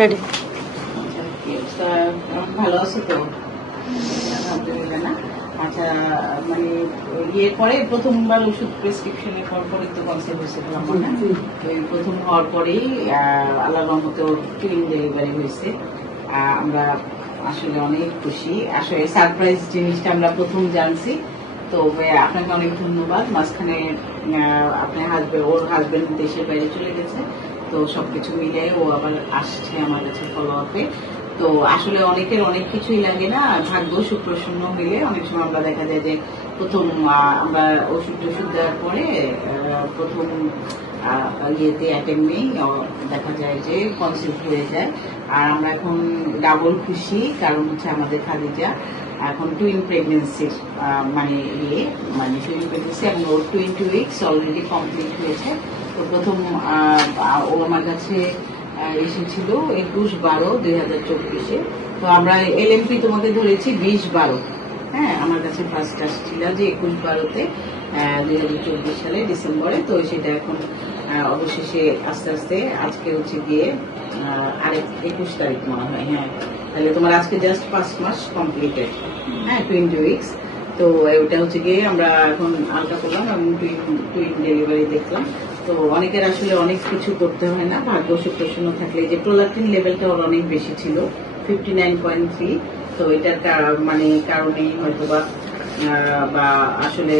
Ready. ভালো আছো তো? আলহামদুলিল্লাহ। না আচ্ছা, মানে ইয়ের পরে প্রথমবার ওষুধ প্রেসক্রিপশনের পরে তো কনসেপ্ট হয়েছিল আমার না, ওই প্রথম হওয়ার পরেই আল্লাহর রহমতে ওর টুইন ডেলিভারি হয়েছে। আমরা আসলে অনেক খুশি, আসলে সারপ্রাইজ জিনিসটা আমরা প্রথম জানছি। তো আপনাকে অনেক ধন্যবাদ। মাঝখানে আপনার ওর হাজবেন্ড দেশের বাইরে চলে গেছে, তো সবকিছু মিলে ও আবার আসছে আমার কাছে ফলো আপে। তো আসলে অনেকের অনেক কিছুই লাগে না, ভাগ্য সুপ্রসন্ন হইলে অনেক সময় আমরা দেখা যায় যে প্রথম আমরা ওষুধ দেওয়ার পরে প্রথম ইয়েতে অ্যাটেম্পেই দেখা যায় যে কনসিভ হয়ে যায়। আর আমরা এখন ডাবল খুশি, কারণ হচ্ছে আমাদের খাদিজা এখন টুইন প্রেগনেন্সির মানে টুইন প্রেগনেন্সি এবং ওর 20 উইকস অলরেডি কমপ্লিট হয়েছে। তো প্রথম ও আমার কাছে এসেছিল 21/12/2024। তো আমরা LMP তোমাকে ধরেছি 20/12। হ্যাঁ, আমার কাছে ফার্স্ট আসছিল যে 21/12-তে 2024 সালে ডিসেম্বরে। তো সেটা এখন অবশেষে আস্তে আস্তে আজকে হচ্ছে গিয়ে আরেক 21 তারিখ মনে হয়। হ্যাঁ, তাহলে তোমার আজকে জাস্ট 5 মাস কমপ্লিটেড। হ্যাঁ, 20 উইকস। তো ওটা হচ্ছে গিয়ে আমরা এখন আলটা করলাম এবং টুইন ডেলিভারি দেখলাম। তো অনেকের আসলে অনেক কিছু করতে হয় না, ভাগ্য সুপ্রসন্ন থাকলে। যে প্রোলাক্টিন লেভেলটা ওর অনেক বেশি ছিল, 59.3। তো এটার কারণেই হয়তো বা আসলে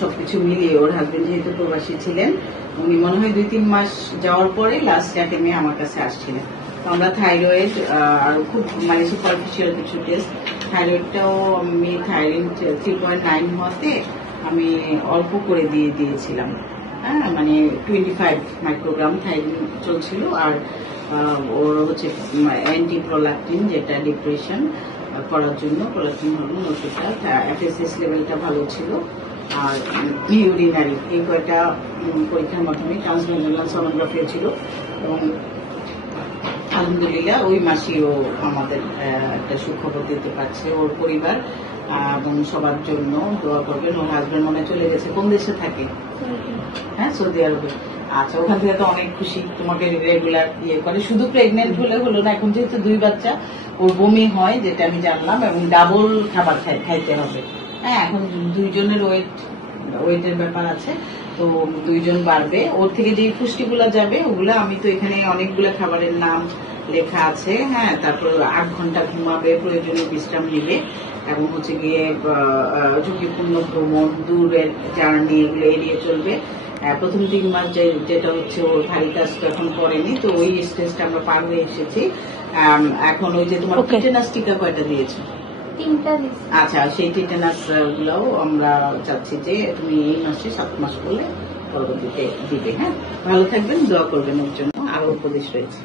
সবকিছু মিলিয়ে ওর হাজবেন্ড যেহেতু প্রবাসী ছিলেন, উনি মনে হয় 2-3 মাস যাওয়ার পরে লাস্ট অ্যাটেমে আমার কাছে আসছিলেন। তো আমরা থাইরয়েড আর খুব সুপারফিশিয়াল কিছু টেস্ট, থাইরয়েডটাও আমি থাইরয়েড 3.9 হওয়াতে আমি অল্প করে দিয়েছিলাম। হ্যাঁ, 25 মাইক্রোগ্রাম থাইরয়েড চলছিল। আর ওর হচ্ছে অ্যান্টি প্রোলাক্টিন, যেটা ডিপ্রেশন করার জন্য প্রোলাক্টিন হরমোন, ওষুধটা FSH লেভেলটা ভালো ছিল। আর ইউরিনারি এই কয়টা পরীক্ষার মাধ্যমে ট্রান্সভেজানাল সোনোগ্রাফি ছিল। এবং আলহামদুলিল্লাহ ওই মাসেই ও আমাদের একটা সুখবর দিতে পারছে। ওর পরিবার এবং সবার জন্য দোয়া করবেন। ওর হাজবেন্ড মনে চলে গেছে, কোন দেশে থাকে? হ্যাঁ, সৌদি আরবে। আচ্ছা, ওখান থেকে তো অনেক খুশি, তোমাকে রেগুলার ইয়ে করে। শুধু প্রেগনেন্ট হলো না, এখন যেহেতু 2 বাচ্চা, ওর বমি হয় যেটা আমি জানলাম, এবং ডাবল খাবার খাইতে হবে। হ্যাঁ, এখন 2 জনের ওয়েটের ব্যাপার আছে, তো 2 জন বাড়বে। ওর থেকে যে পুষ্টিগুলা যাবে ওগুলা আমি তো এখানে অনেকগুলো খাবারের নাম লেখা আছে। হ্যাঁ, তারপর 8 ঘন্টা ঘুমাবে, প্রয়োজনীয় বিশ্রাম নিবে, এবং হচ্ছে গিয়ে ঝুঁকিপূর্ণ ভ্রমণ, দূরের জার্নি এগুলো এড়িয়ে চলবে। প্রথম 3 মাস যেটা হচ্ছে ওর ভারী কাজ তো এখন করেনি, তো ওই স্টেজটা আমরা পার হয়ে এসেছি। এখন ওই যে তোমার টিটেনাস টিকা কয়টা দিয়েছো? 3টা। আচ্ছা, সেই টিটেনাস গুলাও আমরা চাচ্ছি যে তুমি এই মাসে 7 মাস করলে পরবর্তীতে দিবে। হ্যাঁ, ভালো থাকবেন, দোয়া করবেন ওর জন্য, আরো উপদেশ রয়েছে।